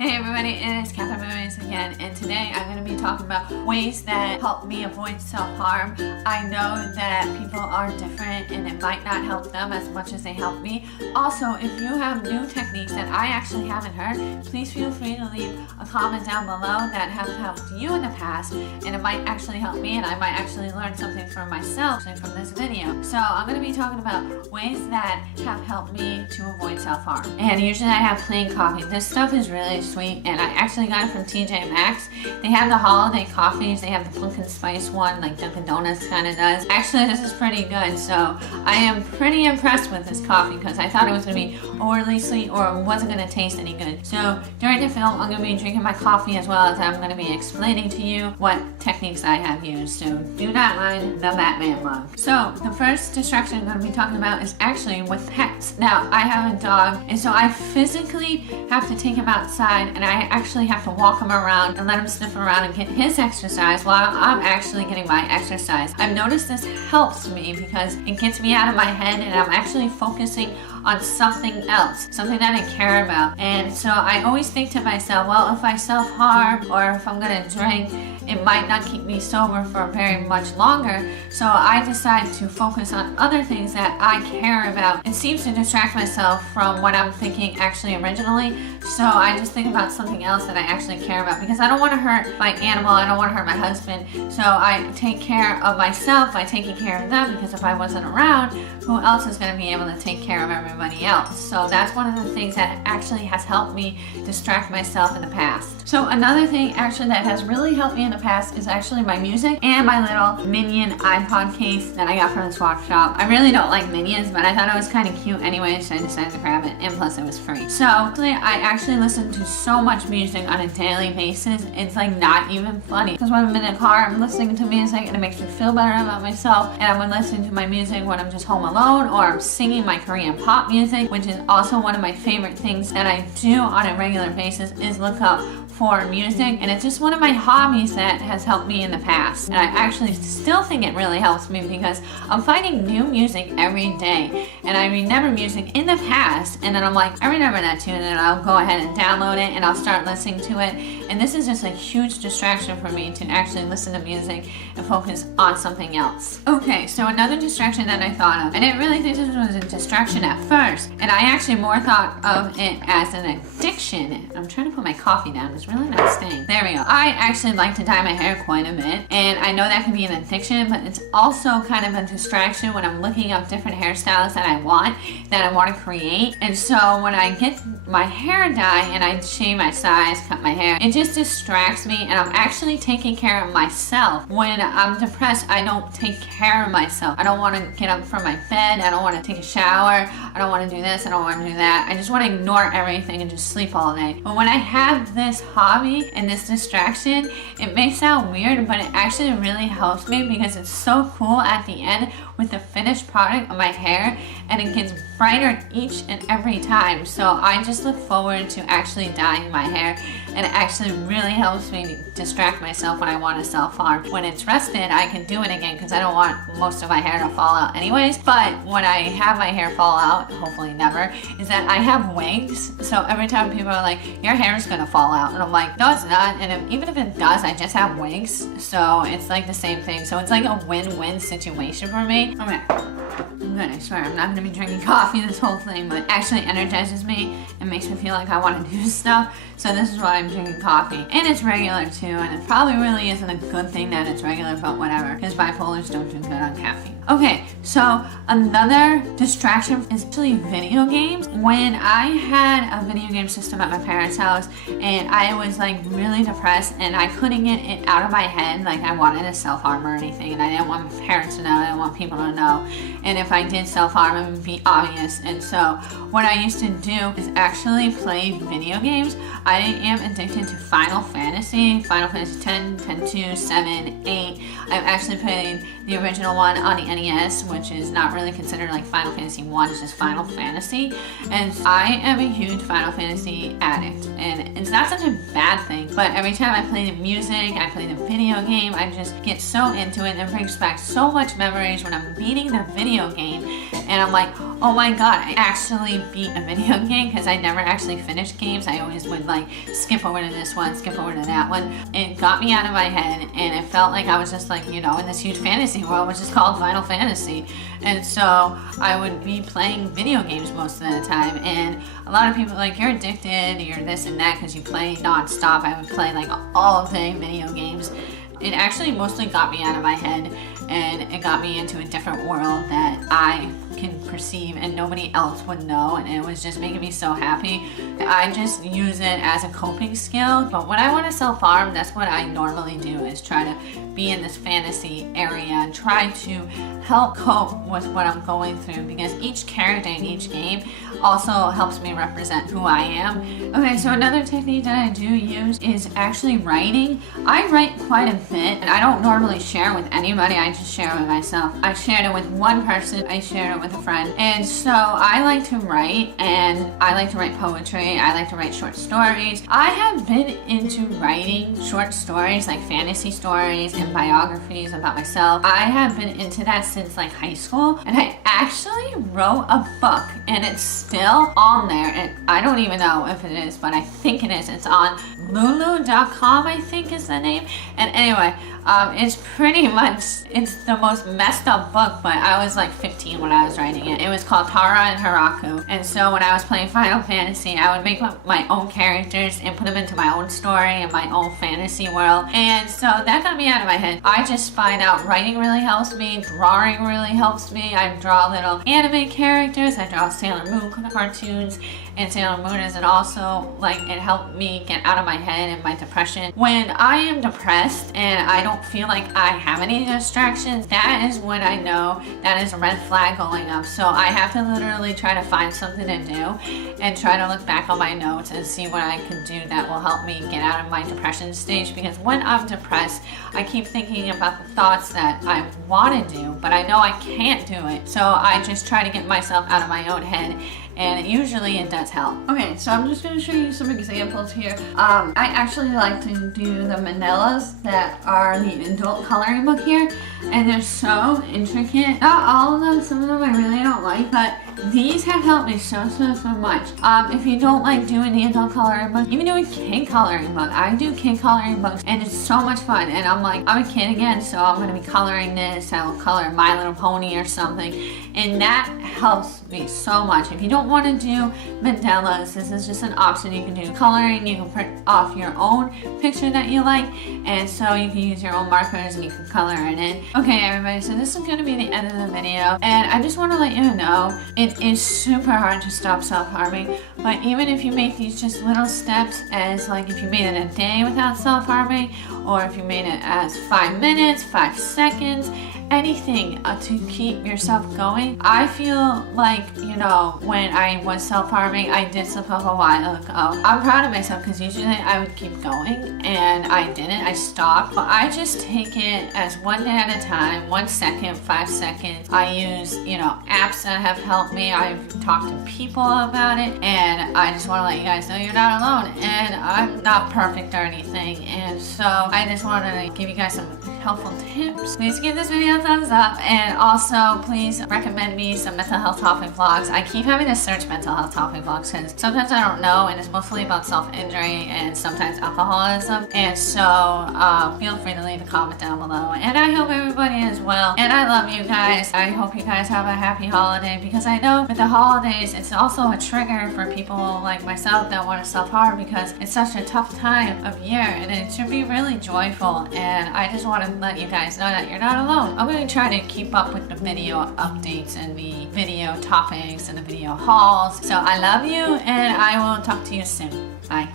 Hey everybody, it is Catherine Movies again, and today I'm going to be talking about ways that help me avoid self-harm. I know that people are different and it might not help them as much as they help me. Also, if you have new techniques that I actually haven't heard, please feel free to leave a comment down below that have helped you in the past, and it might actually help me and I might actually learn something for myself from this video. So I'm going to be talking about ways that have helped me to avoid self-harm. And usually I have plain coffee. This stuff is really sweet, and I actually got it from TJ Maxx. They have the holiday coffees. They have the pumpkin spice one like Dunkin' Donuts kind of does. Actually, this is pretty good, so I am pretty impressed with this coffee because I thought it was going to be overly sweet or it wasn't going to taste any good. So during the film, I'm going to be drinking my coffee as well as I'm going to be explaining to you what techniques I have used. So do not mind the Batman mug. So the first distraction I'm going to be talking about is actually with pets. Now, I have a dog, and so I physically have to take him outside and I actually have to walk him around and let him sniff around and get his exercise while I'm actually getting my exercise. I've noticed this helps me because it gets me out of my head and I'm actually focusing on something else, something that I care about. And so I always think to myself, well, if I self-harm or if I'm gonna drink, it might not keep me sober for very much longer. So I decide to focus on other things that I care about. It seems to distract myself from what I'm thinking actually originally. So I just think about something else that I actually care about because I don't want to hurt my animal, I don't want to hurt my husband. So I take care of myself by taking care of them, because if I wasn't around, who else is going to be able to take care of everybody else? So that's one of the things that actually has helped me distract myself in the past. So another thing actually that has really helped me in the past is actually my music and my little Minion iPod case that I got from the swap shop. I really don't like Minions, but I thought it was kind of cute anyway, so I decided to grab it, and plus it was free. So actually, I actually listen to so much music on a daily basis, it's like not even funny. Because when I'm in the car, I'm listening to music and it makes me feel better about myself, and I'm listening to my music when I'm just home alone, or I'm singing my Korean pop music, which is also one of my favorite things that I do on a regular basis is look up for music, and it's just one of my hobbies that has helped me in the past. And I actually still think it really helps me because I'm finding new music every day, and I remember music in the past and then I'm like, I remember that tune, and then I'll go ahead and download it and I'll start listening to it. And this is just a huge distraction for me to actually listen to music and focus on something else. Okay, so another distraction that I thought of, I didn't really think this was a distraction at first, and I actually more thought of it as an addiction. I'm trying to put my coffee down, it's really not staying. There we go. I actually like to dye my hair quite a bit, and I know that can be an addiction, but it's also kind of a distraction when I'm looking up different hairstyles that I want to create. And so when I get my hair dye and I shave my sides, cut my hair, it just distracts me, and I'm actually taking care of myself. When I'm depressed, I don't take care of myself. I don't want to get up from my bed, I don't want to take a shower, I don't want to do this, I don't want to do that. I just want to ignore everything and just sleep all day. But when I have this hobby and this distraction, it may sound weird, but it actually really helps me because it's so cool at the end with the finished product of my hair, and it gets brighter each and every time. So I just look forward to actually dyeing my hair, and it actually really helps me distract myself when I want to self-harm. When it's rested, I can do it again because I don't want most of my hair to fall out anyways. But when I have my hair fall out, hopefully never, is that I have wigs. So every time people are like, your hair is gonna fall out, and I'm like, no it's not, and even if it does, I just have wigs. So it's like the same thing. So it's like a win-win situation for me. Okay, I'm good, I swear. I'm not gonna be drinking coffee this whole thing, but it actually energizes me and makes me feel like I want to do stuff. So this is why I'm drinking coffee. And it's regular too, and it probably really isn't a good thing that it's regular, but whatever, because bipolars don't do good on caffeine. Okay, so another distraction is actually video games. When I had a video game system at my parents' house and I was like really depressed and I couldn't get it out of my head, like I wanted to self-harm or anything, and I didn't want my parents to know, I didn't want people to know, and if I did self-harm it would be obvious. And so what I used to do is actually play video games. I am addicted to Final Fantasy 10, 10-2, 7, 8. I've actually played the original one on the NES, which is not really considered like Final Fantasy 1, it's just Final Fantasy. And I am a huge Final Fantasy addict, and it's not such a bad thing, but every time I play the music, I play the video game, I just get so into it, and it brings back so much memories when I'm beating the video game, and I'm like, oh my god, I actually beat a video game, because I never actually finished games. I always would like skip over to this one, skip over to that one. It got me out of my head, and it felt like I was just like, you know, in this huge fantasy world, which is called Final Fantasy. And so I would be playing video games most of the time, and a lot of people are like, you're addicted, you're this and that because you play non-stop. I would play like all day video games. It actually mostly got me out of my head, and it got me into a different world that I can perceive and nobody else would know, and it was just making me so happy. I just use it as a coping skill, but when I want to self-harm, that's what I normally do, is try to be in this fantasy area and try to help cope with what I'm going through, because each character in each game also helps me represent who I am. Okay, so another technique that I do use is actually writing. I write quite a bit, and I don't normally share with anybody, I just share with myself. I shared it with one person, I shared it with a friend, and so I like to write, and I like to write poetry, I like to write short stories. I have been into writing short stories, like fantasy stories and biographies about myself. I have been into that since like high school, and I actually wrote a book, and it's still on there, and I don't even know if it is, but I think it is. It's on lulu.com, I think is the name. And anyway, it's pretty much, it's the most messed up book, but I was like 15 when I was writing it. It was called Tara and Haraku. And so when I was playing Final Fantasy, I would make up my own characters and put them into my own story and my own fantasy world. And so that got me out of my head. I just find out writing really helps me, drawing really helps me. I draw little anime characters, I draw Sailor Moon cartoons, and Sailor Moon is, and also like it helped me get out of my head and my depression. When I am depressed and I don't feel like I have any distractions, that is when I know that is a red flag going up. So I have to literally try to find something to do and try to look back on my notes and see what I can do that will help me get out of my depression stage, because when I'm depressed, I keep thinking about the thoughts that I want to do, but I know I can't do it. So I just try to get myself out of my own head, and usually it does help. Okay, so I'm just going to show you some examples here. I actually like to do the manelas that are the adult coloring book here, and they're so intricate. Not all of them, some of them I really don't like, but these have helped me so much. If you don't like doing the adult coloring book, even doing kid coloring book. I do kid coloring books, and it's so much fun, and I'm like, I'm a kid again, so I'm going to be coloring this. I'll color My Little Pony or something, and that helps me so much. If you don't want to do mandalas, this is just an option. You can do coloring, you can print off your own picture that you like, and so you can use your own markers and you can color it in. Okay everybody, so this is going to be the end of the video, and I just want to let you know it is super hard to stop self-harming, but even if you make these just little steps, as like if you made it a day without self-harming, or if you made it as 5 minutes, 5 seconds, anything to keep yourself going. I feel like, you know, when I was self-harming, I did stuff a while ago. I'm proud of myself because usually I would keep going, and I didn't. I stopped, but I just take it as one day at a time, 1 second, 5 seconds. I use, you know, apps that have helped me. I've talked to people about it, and I just want to let you guys know you're not alone, and I'm not perfect or anything, and so I just wanted to give you guys some helpful tips. Please give this video a thumbs up, and also please recommend me some mental health topic vlogs. I keep having to search mental health topic vlogs because sometimes I don't know, and it's mostly about self-injury and sometimes alcoholism, and so feel free to leave a comment down below, and I hope everybody is well, and I love you guys. I hope you guys have a happy holiday, because I know with the holidays it's also a trigger for people like myself that want to self-harm, because it's such a tough time of year, and it should be really joyful, and I just want to let you guys know that you're not alone. I'm going to try to keep up with the video updates and the video topics and the video hauls. So I love you, and I will talk to you soon. Bye.